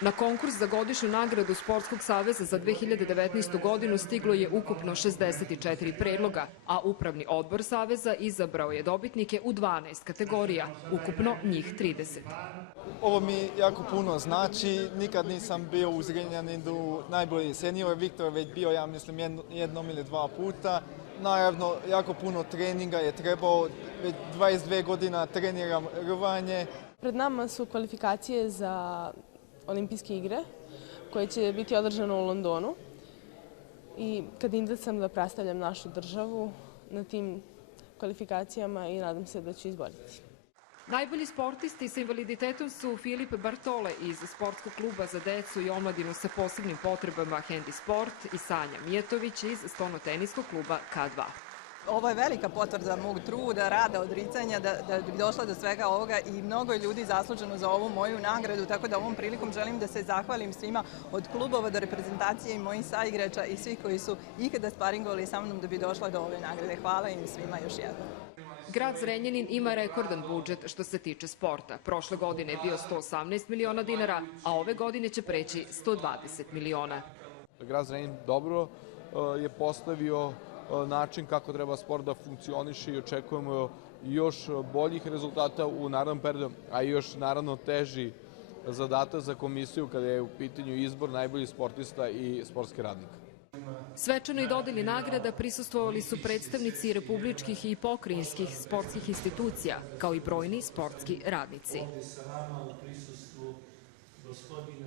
Na konkurs za godišnju nagradu Sportskog saveza za 2019. godinu stiglo je ukupno 64 predloga, a Upravni odbor Saveza izabrao je dobitnike u 12 kategorija, ukupno njih 30. Ovo mi jako puno znači, nikad nisam bio u Zrenjaninu najbolji senior, Viktor već bio, ja mislim, jednom ili dva puta. Naravno, jako puno treninga je trebao, već 22 godina treniram rvanje. Pred nama su kvalifikacije za Olimpijske igre koje će biti održane u Londonu i kandidat sam da predstavljam našu državu na tim kvalifikacijama i nadam se da ću izboriti. Najbolji sportisti sa invaliditetom su Filip Bartole iz Sportskog kluba za decu i omladinu sa posebnim potrebama Handisport i Sanja Mijatović iz Stonoteniskog kluba K2. Ovo je velika potvrda mog truda, rada, odricanja da bi došla do svega ovoga i mnogo je ljudi zasluženo za ovu moju nagradu, tako da ovom prilikom želim da se zahvalim svima od klubova do reprezentacije i mojih saigrača i svih koji su ikada sparingovali sa mnom da bi došla do ove nagrade. Hvala im svima još jednom. Grad Zrenjanin ima rekordan budžet što se tiče sporta. Prošle godine je bio 118 miliona dinara, a ove godine će preći 120 miliona. Grad Zrenjanin dobro je postavio način kako treba sport da funkcioniše i očekujemo još boljih rezultata u narednom periodu, a i još naravno teži zadatak za komisiju kada je u pitanju izbor najboljih sportista i sportskih radnika. Svečanoj dodeli nagrada prisustvovali su predstavnici republičkih i pokrajinskih sportskih institucija, kao i brojni sportski radnici. Ovdje sa nama u prisustvu gospodin